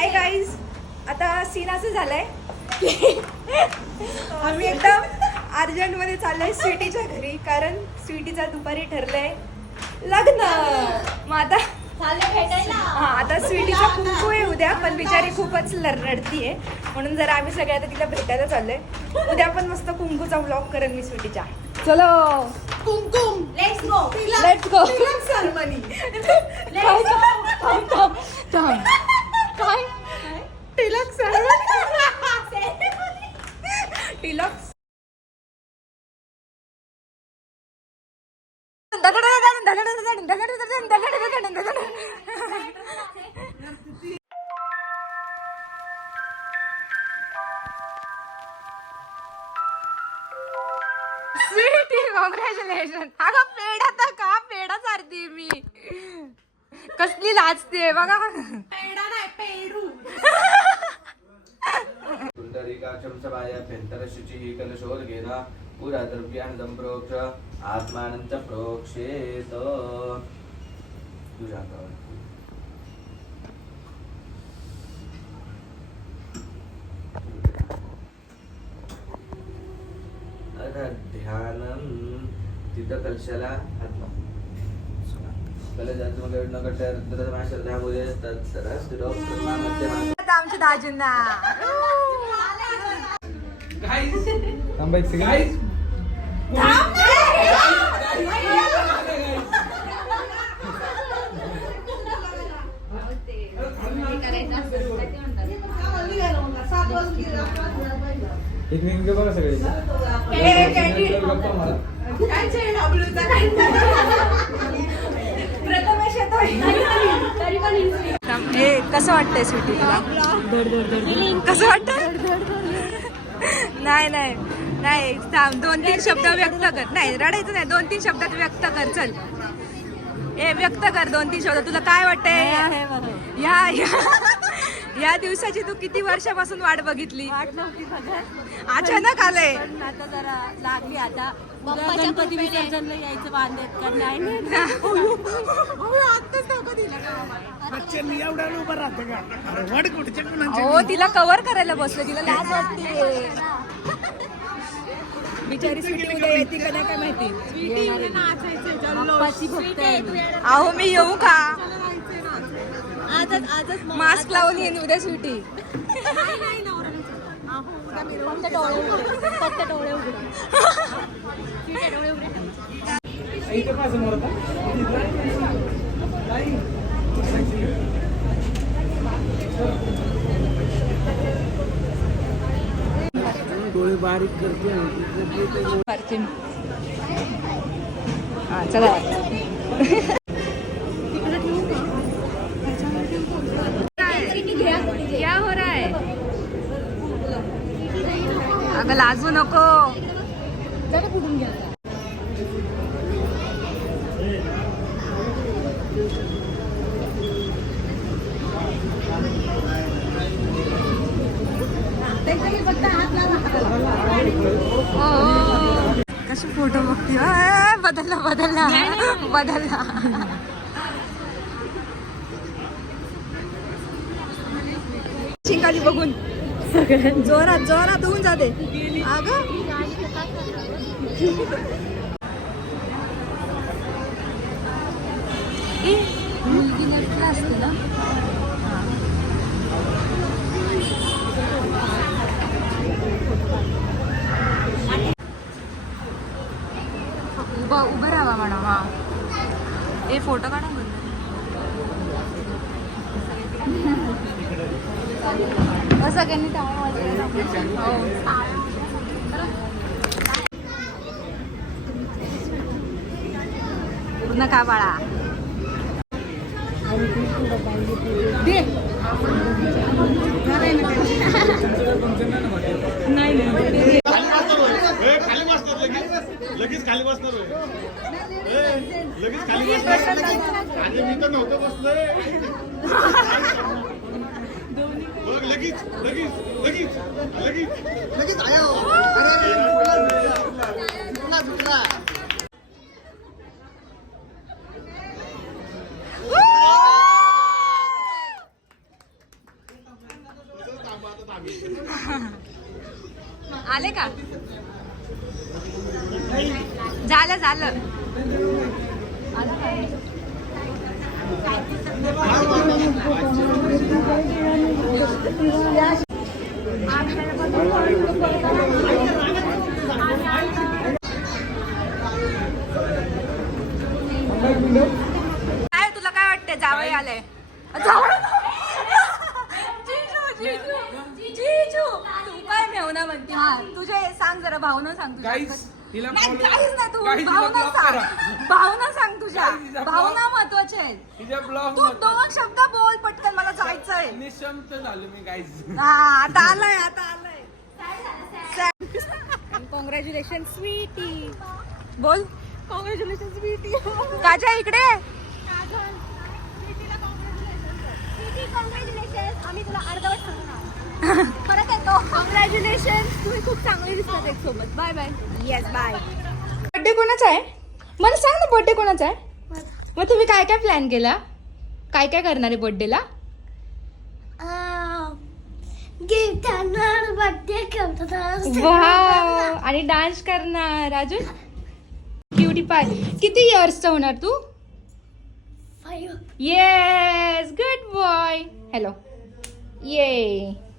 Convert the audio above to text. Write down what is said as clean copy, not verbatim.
Hi guys, आता scene असं झालंय आम्ही एकदम अर्जंटमध्ये चाललोय स्वीटीच्या घरी, कारण स्वीटीचा दुपारी ठरलंय लग्न. मग आता आता स्वीटीचा कुंकू आहे उद्या, पण बिचारी खूपच रडतीये, म्हणून जरा आम्ही सगळे आता तिला भेटायला चाललोय. उद्या पण मस्त कुंकूचा व्लॉग करेन मी स्वीटीच्या. चलो कुंकुम, लेट्स गो. सेरेमनी. काय टिलक सेरेमनी. टिलक स्वीटी, कॉंग्रॅच्युलेशन. अगं पेढा तर का पेढा चारते मी, कसली लाजते बघा. पेढा नाही, पेरू. शुचिः कलशोदकेन पुरा द्रव्याणं प्रोक्ष आत्मानं च प्रोक्षेत. तुझ्या ध्यानं तिथं कलशाला हात लाव. आमच्या दाजींना एकमेकांकडे बघा सगळे. कसं वाटतंय स्वीटी तुला? कसं वाटतंय? नाही नाही नाही, 2-3 शब्द व्यक्त कर. नाही रडायचं नाही, 2-3 शब्दात व्यक्त कर. चल व्यक्त कर 2-3 शब्द. तुला काय वाटतंय या दिवसाची तू किती वर्षापासून वाट बघितली? अचानक आलंय. आता जरा लागली, आता गणपती विसर्जनला यायचं बांधत का नाही. हो, तिला कव्हर करायला बसलं, तिला लाज वाटते. बिचारी स्वीटी उद्या येते का नाही काय माहिती. अहो मी येऊ का? आजच मास्क लावून येईन उद्या स्वीटी. फक्त डोळे उघडे. डोळे बारीक करते. चला क्या हो रहा है? अगं लाजू नको. कशी फोटो बघते. बदलला चिंगाली बघून जोरात होऊन जाते. अगं असते ना. उभं राहा म्हणा. हा फोटो काढा. सगळ्यांनी पूर्ण का बाळा. नाही खाली बसणार लगेच खाली बसणार. लगेच खाली बसणार. आणि मी तर नव्हतं बसलोय. लगेच लगेच लगेच लगेच लगेच आया. राहतात आम्ही. आले का? झालं झालं. काय तुला काय वाटतंय जावई आले? जीजू तू काय मेवना म्हणते? हा तुझे सांग जरा भावना सांग तुझ्या. Guys, हिला नाही, follow- काहीच नाही तू Guys, हिला भावना block सांग. करा. भावना सांग तुझ्या. Guys, हिला block- भावना महत्वाच्या आहेत. तिच्या ब्लॉग तू दोन शब्द बोल पटकन, मला जायचंय. निशंत झालो मी गाईज. हा आता आलंय आता आलंय. कॉंग्रॅच्युलेशन स्वीटी. बोल कॉंग्रॅच्युलेशन स्वीटी. काजा इकडे. आम्ही तुला अर्धवट सांगणार. परत येतो. कॉंग्रॅच्युलेशन, तुम्ही खूप चांगले दिसतात एक सोबत. Bye bye. Yes bye. Birthday कोणाचा आहे? मला सांग ना, बर्थडे कोणाचा आहे? मग तुम्ही काय काय प्लॅन केला? काय काय करणार आहे बर्थडेला? गिफ्ट आणणार, बर्थडे करणार. वाव, आणि डान्स करणार. अजून क्युटी पाय. किती इयर्सचा होणार तू? Yes, good boy. हॅलो ये.